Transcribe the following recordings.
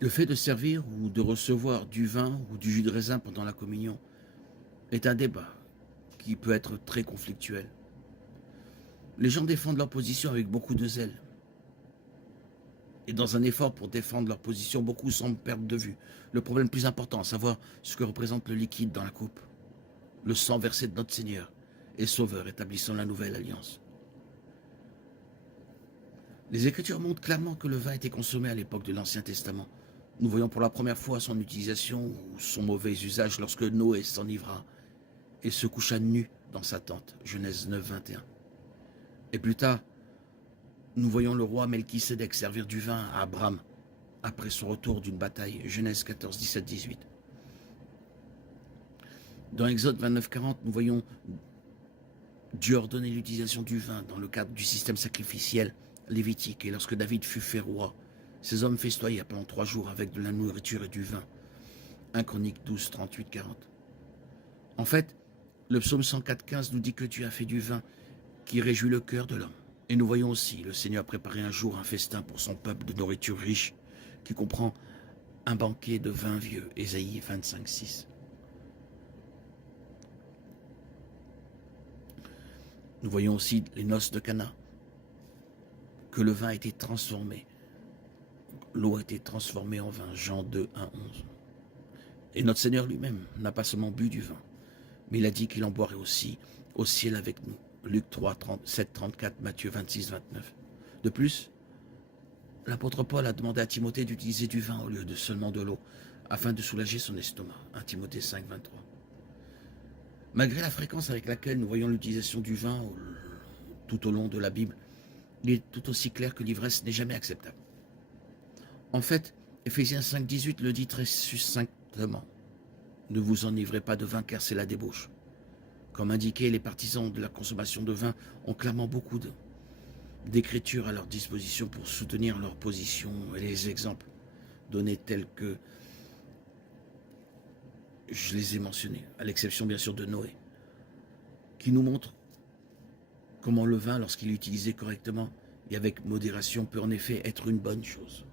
Le fait de servir ou de recevoir du vin ou du jus de raisin pendant la communion est un débat qui peut être très conflictuel. Les gens défendent leur position avec beaucoup de zèle. Et dans un effort pour défendre leur position, beaucoup semblent perdre de vue le problème plus important, à savoir ce que représente le liquide dans la coupe, le sang versé de notre Seigneur et Sauveur établissant la nouvelle alliance. Les Écritures montrent clairement que le vin était consommé à l'époque de l'Ancien Testament. Nous voyons pour la première fois son utilisation ou son mauvais usage lorsque Noé s'enivra et se coucha nu dans sa tente, Genèse 9, 21. Et plus tard, nous voyons le roi Melchisédek servir du vin à Abraham après son retour d'une bataille, Genèse 14, 17, 18. Dans Exode 29, 40, nous voyons Dieu ordonner l'utilisation du vin dans le cadre du système sacrificiel lévitique. Et lorsque David fut fait roi, ces hommes festoyaient pendant 3 jours avec de la nourriture et du vin. 1 Chronique 12, 38, 40. En fait, le psaume 104, 15 nous dit que Dieu a fait du vin qui réjouit le cœur de l'homme. Et nous voyons aussi le Seigneur préparer un jour un festin pour son peuple de nourriture riche qui comprend un banquet de vin vieux, Ésaïe 25, 6. Nous voyons aussi les noces de Cana, que le vin a été transformé. L'eau a été transformée en vin, Jean 2, 1, 11. Et notre Seigneur lui-même n'a pas seulement bu du vin, mais il a dit qu'il en boirait aussi au ciel avec nous. Luc 3, 37, 34, Matthieu 26, 29. De plus, l'apôtre Paul a demandé à Timothée d'utiliser du vin au lieu de seulement de l'eau, afin de soulager son estomac. 1 Timothée 5, 23. Malgré la fréquence avec laquelle nous voyons l'utilisation du vin tout au long de la Bible, il est tout aussi clair que l'ivresse n'est jamais acceptable. En fait, Éphésiens 5, 18 le dit très succinctement. Ne vous enivrez pas de vin car c'est la débauche. Comme indiqué, les partisans de la consommation de vin ont clairement beaucoup d'écritures à leur disposition pour soutenir leur position et les exemples donnés tels que je les ai mentionnés, à l'exception bien sûr de Noé, qui nous montre comment le vin, lorsqu'il est utilisé correctement et avec modération, peut en effet être une bonne chose.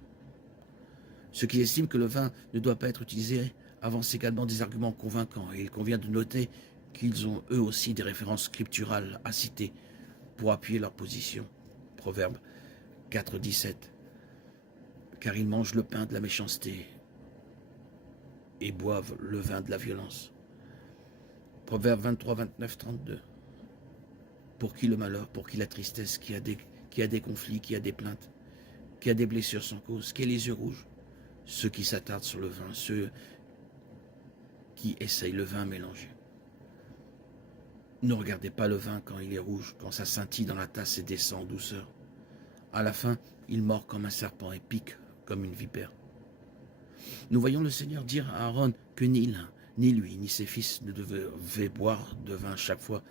Ceux qui estiment que le vin ne doit pas être utilisé avancent également des arguments convaincants, et il convient de noter qu'ils ont eux aussi des références scripturales à citer pour appuyer leur position. Proverbe 4, 17. Car ils mangent le pain de la méchanceté et boivent le vin de la violence. Proverbe 23, 29, 32. Pour qui le malheur, pour qui la tristesse, qui a des conflits, qui a des plaintes, qui a des blessures sans cause, qui a les yeux rouges, ceux qui s'attardent sur le vin, ceux qui essayent le vin mélangé. Ne regardez pas le vin quand il est rouge, quand ça scintille dans la tasse et descend en douceur. À la fin, il mord comme un serpent et pique comme une vipère. Nous voyons le Seigneur dire à Aaron que ni l'un, ni lui, ni ses fils ne devaient boire de vin chaque fois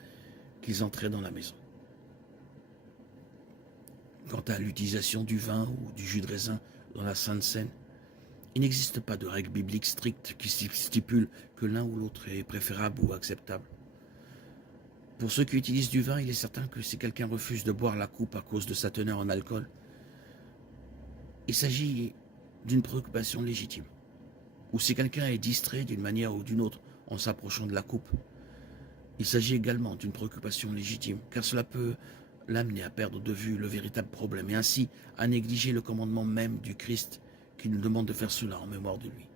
qu'ils entraient dans la maison. Quant à l'utilisation du vin ou du jus de raisin dans la Sainte Seine, il n'existe pas de règle biblique stricte qui stipule que l'un ou l'autre est préférable ou acceptable. Pour ceux qui utilisent du vin, il est certain que si quelqu'un refuse de boire la coupe à cause de sa teneur en alcool, il s'agit d'une préoccupation légitime. Ou si quelqu'un est distrait d'une manière ou d'une autre en s'approchant de la coupe, il s'agit également d'une préoccupation légitime, car cela peut l'amener à perdre de vue le véritable problème et ainsi à négliger le commandement même du Christ qui nous demande de faire cela en mémoire de lui.